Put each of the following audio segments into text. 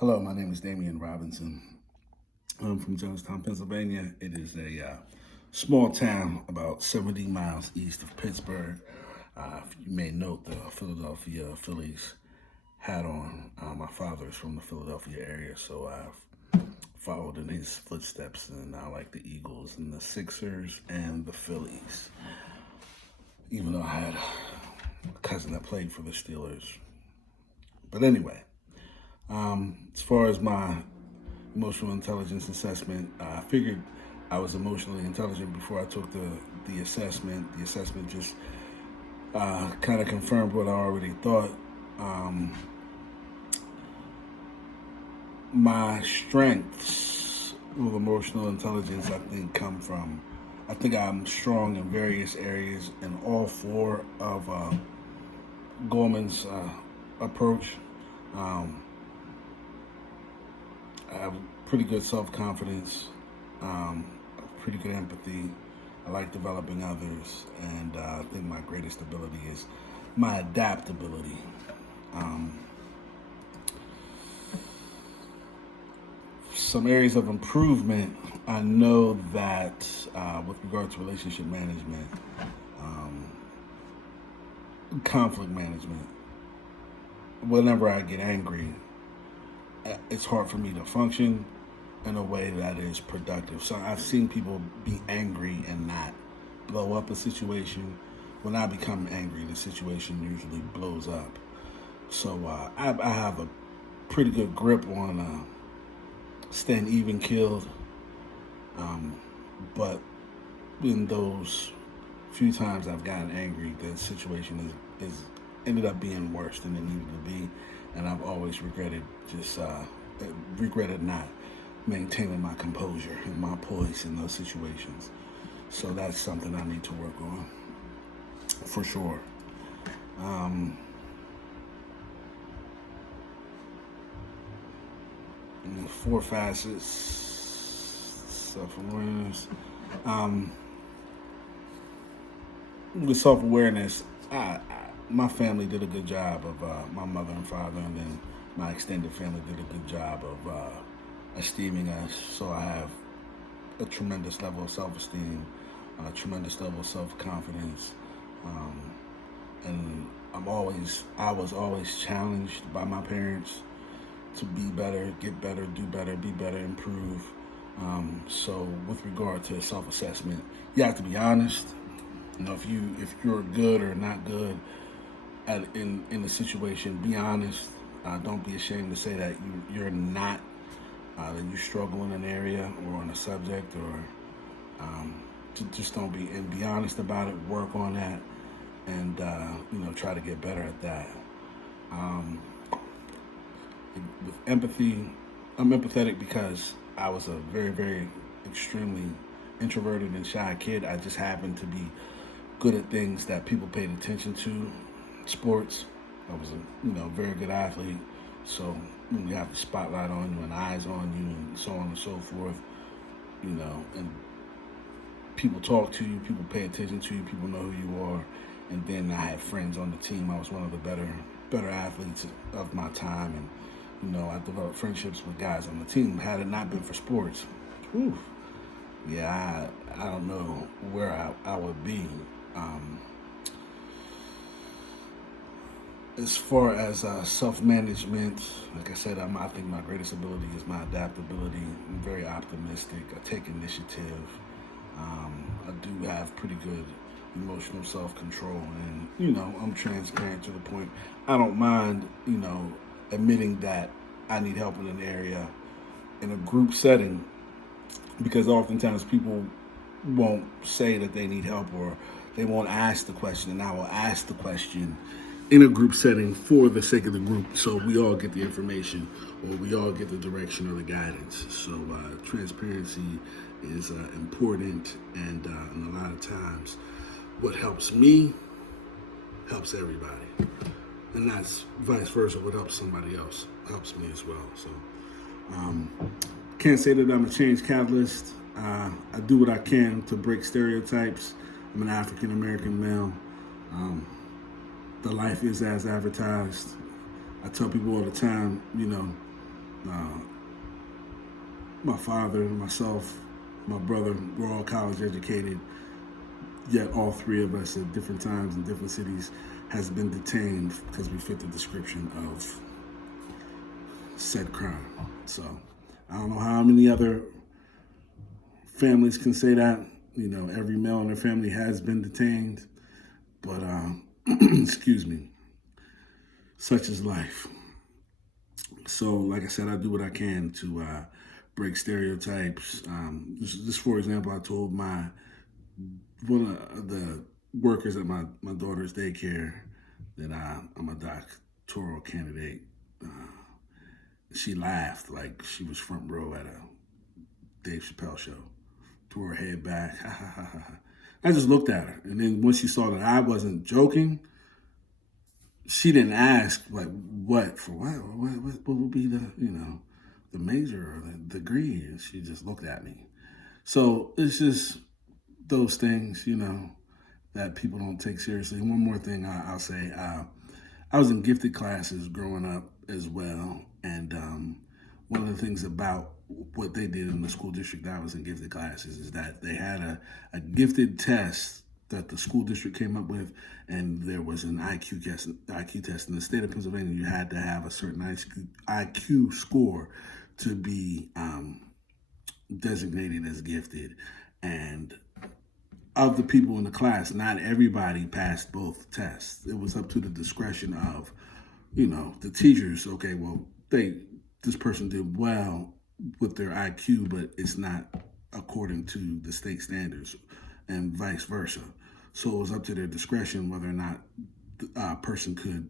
Hello, my name is Damian Robinson. I'm from Johnstown, Pennsylvania. It is a small town about 70 miles east of Pittsburgh. You may note the Philadelphia Phillies hat on. My father is from the Philadelphia area, so I've followed in his footsteps, and I like the Eagles and the Sixers and the Phillies. Even though I had a cousin that played for the Steelers. But anyway, as far as my emotional intelligence assessment, I figured I was emotionally intelligent before I took the assessment. The assessment just kind of confirmed what I already thought. My strengths of emotional intelligence, I think I'm strong in various areas in all four of Gorman's approach. I have pretty good self-confidence, pretty good empathy. I like developing others, and I think my greatest ability is my adaptability. Some areas of improvement, I know that with regard to relationship management, conflict management, whenever I get angry, it's hard for me to function in a way that is productive. So I've seen people be angry and not blow up a situation. When I become angry, the situation usually blows up. So I have a pretty good grip on staying even keeled. But in those few times I've gotten angry, the situation is ended up being worse than it needed to be, and I've always regretted not maintaining my composure and my poise in those situations. So that's something I need to work on for sure. Four facets: self-awareness. With self-awareness, my family did a good job of my mother and father, and then my extended family did a good job of esteeming us. So I have a tremendous level of self-esteem, a tremendous level of self-confidence, and I was always challenged by my parents to be better, get better, do better, be better, improve. So with regard to self-assessment, you have to be honest. You know, if you're good or not good in the situation, be honest. Don't be ashamed to say that you're not, that you struggle in an area or on a subject, or just don't be honest about it. Work on that, and try to get better at that. With empathy, I'm empathetic because I was a very, very extremely introverted and shy kid. I just happened to be good at things that people paid attention to. Sports. I was a very good athlete. So you have the spotlight on you and eyes on you and so on and so forth. And people talk to you, people pay attention to you, people know who you are. And then I had friends on the team. I was one of the better athletes of my time, and I developed friendships with guys on the team. Had it not been for sports, whew, yeah, I don't know where I would be. As far as self-management, like I said, I think my greatest ability is my adaptability. I'm very optimistic. I take initiative. I do have pretty good emotional self-control, and I'm transparent to the point. I don't mind, admitting that I need help in an area in a group setting, because oftentimes people won't say that they need help, or they won't ask the question, and I will ask the question in a group setting for the sake of the group, so we all get the information, or we all get the direction or the guidance. So transparency is important, and a lot of times what helps me helps everybody, and that's vice versa. What helps somebody else helps me as well. So can't say that I'm a change catalyst. I do what I can to break stereotypes. I'm an African American male. The life is as advertised. I tell people all the time, My father, myself, my brother, we're all college educated, yet all three of us at different times in different cities has been detained because we fit the description of said crime. So I don't know how many other families can say that. You know, every male in their family has been detained, but excuse me, such is life. So, like I said, I do what I can to break stereotypes. Just for example, I told one of the workers at my daughter's daycare that I'm a doctoral candidate. She laughed like she was front row at a Dave Chappelle show. Threw her head back. I just looked at her, and then when she saw that I wasn't joking, she didn't ask like what for what would be the the major or the degree. And she just looked at me. So it's just those things that people don't take seriously. One more thing I'll say: I was in gifted classes growing up as well, and one of the things about what they did in the school district that I was in gifted classes is that they had a gifted test that the school district came up with, and there was an IQ test. In the state of Pennsylvania, you had to have a certain IQ score to be designated as gifted. And of the people in the class, not everybody passed both tests. It was up to the discretion of, the teachers. Okay, well, this person did well with their IQ, but it's not according to the state standards, and vice versa. So it was up to their discretion whether or not a person could,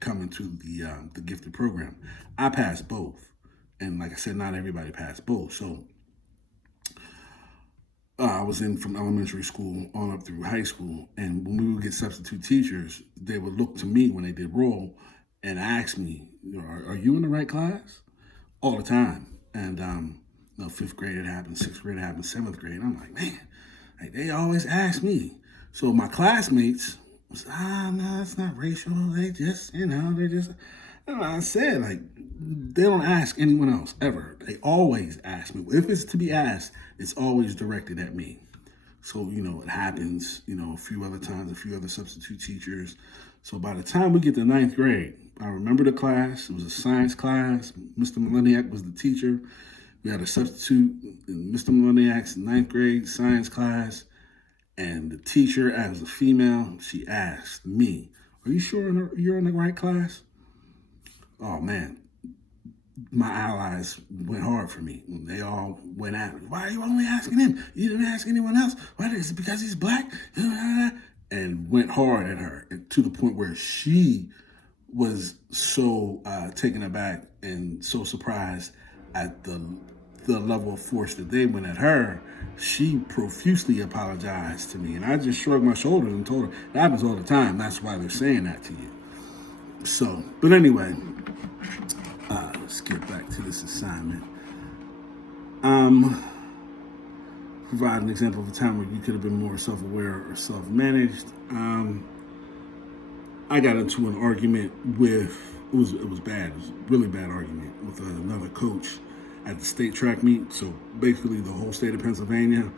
come into the gifted program. I passed both, and like I said, not everybody passed both. So I was in from elementary school on up through high school, and when we would get substitute teachers, they would look to me when they did roll and ask me, "Are you in the right class?" All the time. And fifth grade it happened, sixth grade it happened, seventh grade. I'm like, man, like they always ask me. So my classmates was, no, it's not racial. They just, I said, like, they don't ask anyone else ever. They always ask me. If it's to be asked, it's always directed at me. So, it happens, a few other times, a few other substitute teachers. So by the time we get to ninth grade, I remember the class. It was a science class. Mr. Mileniak was the teacher. We had a substitute in Mr. Mileniak's ninth grade science class. And the teacher, as a female, she asked me, "Are you sure you're in the right class?" Oh, man. My allies went hard for me. They all went at me. "Why are you only asking him? You didn't ask anyone else. Why is it because he's black?" And went hard at her to the point where she was so taken aback and so surprised at the level of force that they went at her. She profusely apologized to me, and I just shrugged my shoulders and told her that happens all the time. That's why they're saying that to you. So, but anyway, let's get back to this assignment. Provide an example of a time where you could have been more self-aware or self-managed. I got into an argument with, it was bad. It was a really bad argument with another coach at the state track meet. So basically the whole state of Pennsylvania,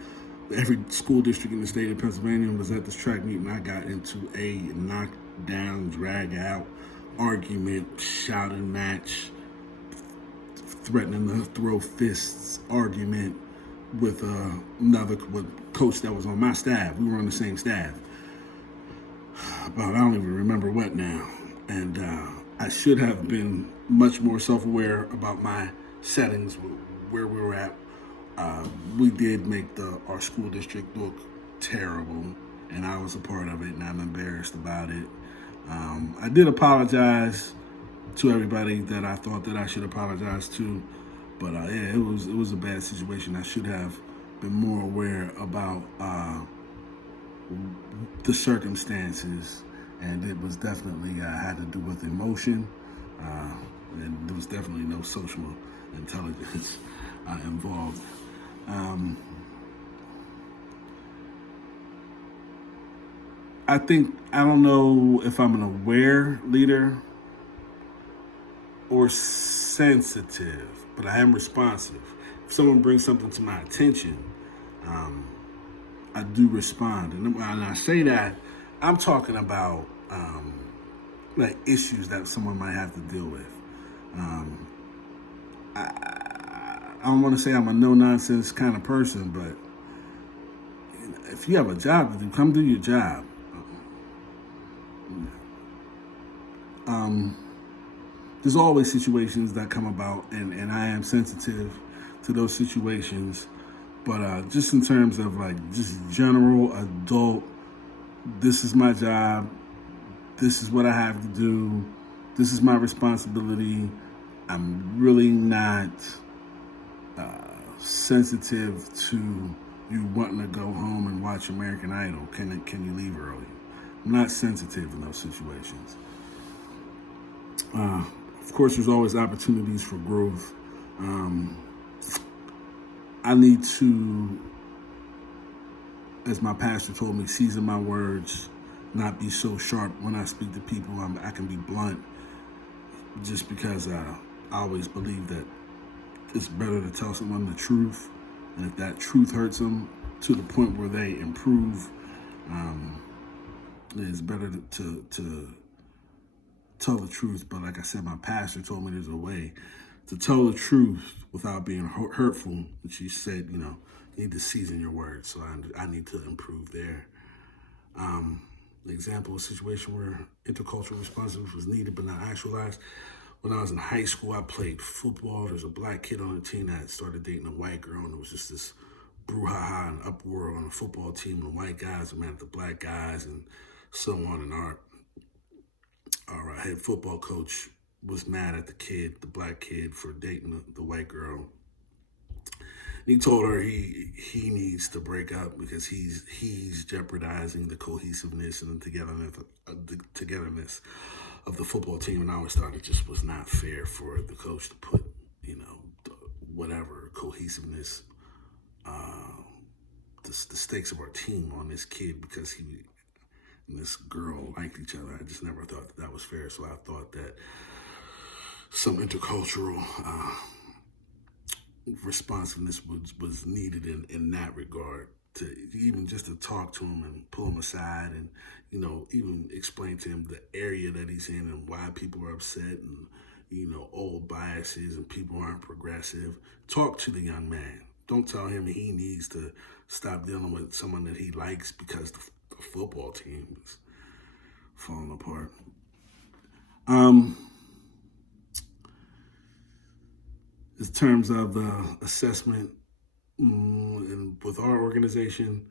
every school district in the state of Pennsylvania was at this track meet, and I got into a knockdown, drag out argument, shouting match, threatening to throw fists argument with another coach that was on my staff. We were on the same staff. But I don't even remember what now. And I should have been much more self-aware about my settings, where we were at. We did make our school district look terrible, and I was a part of it, and I'm embarrassed about it. I did apologize to everybody that I thought that I should apologize to, but yeah, it was a bad situation. I should have been more aware about the circumstances, and it was definitely had to do with emotion, and there was definitely no social intelligence involved. I don't know if I'm an aware leader or sensitive, but I am responsive. If someone brings something to my attention, I do respond. And when I say that, I'm talking about like issues that someone might have to deal with. I don't want to say I'm a no-nonsense kind of person, but if you have a job to do, come do your job. There's always situations that come about, and I am sensitive to those situations. But just in terms of like just general adult, this is my job. This is what I have to do. This is my responsibility. I'm really not sensitive to you wanting to go home and watch American Idol. Can you leave early? I'm not sensitive in those situations. Of course, there's always opportunities for growth. I need to, as my pastor told me, season my words, not be so sharp when I speak to people. I can be blunt, just because I always believe that it's better to tell someone the truth, and if that truth hurts them to the point where they improve, it's better to tell the truth. But like I said, my pastor told me there's a way to tell the truth without being hurtful. And she said, you need to season your words. So I need to improve there. An example of a situation where intercultural responsiveness was needed but not actualized. When I was in high school, I played football. There's a black kid on the team that started dating a white girl, and it was just this brouhaha and uproar on the football team. The white guys were mad at the black guys, and so on. And our head football coach was mad at the black kid, for dating the white girl. He told her he needs to break up because he's jeopardizing the cohesiveness and the togetherness of the football team. And I always thought it just was not fair for the coach to put, whatever cohesiveness, the stakes of our team on this kid because he and this girl liked each other. I just never thought that was fair. So I thought that some intercultural responsiveness was needed in that regard, to even just to talk to him and pull him aside and, even explain to him the area that he's in and why people are upset and, old biases and people aren't progressive. Talk to the young man. Don't tell him he needs to stop dealing with someone that he likes because the football team is falling apart. In terms of assessment, and with our organization,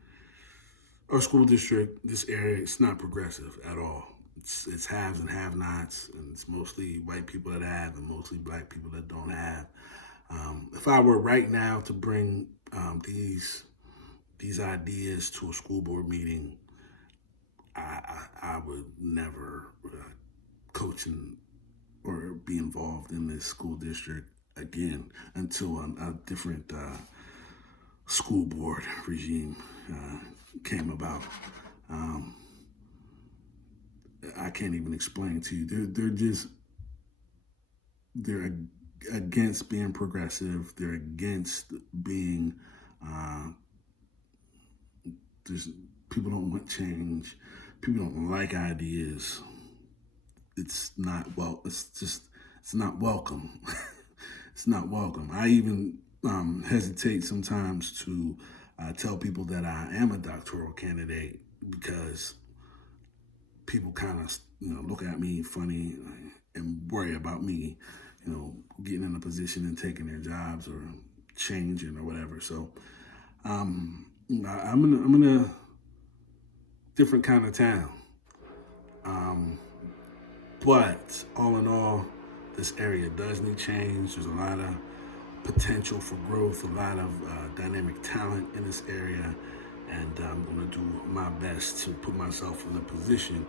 our school district, this area, it's not progressive at all. It's haves and have-nots, and it's mostly white people that have and mostly black people that don't have. If I were right now to bring these ideas to a school board meeting, I would never coach or be involved in this school district again until a different school board regime came about. I can't even explain to you. They're against being progressive. They're against being. People don't want change. People don't like ideas. It's not it's not welcome. It's not welcome. I even hesitate sometimes to tell people that I am a doctoral candidate because people kind of look at me funny and worry about me, getting in a position and taking their jobs or changing or whatever. So I'm in a different kind of town. But all in all, this area does need change. There's a lot of potential for growth, a lot of dynamic talent in this area, and I'm going to do my best to put myself in a position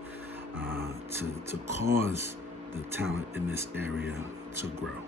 to cause the talent in this area to grow.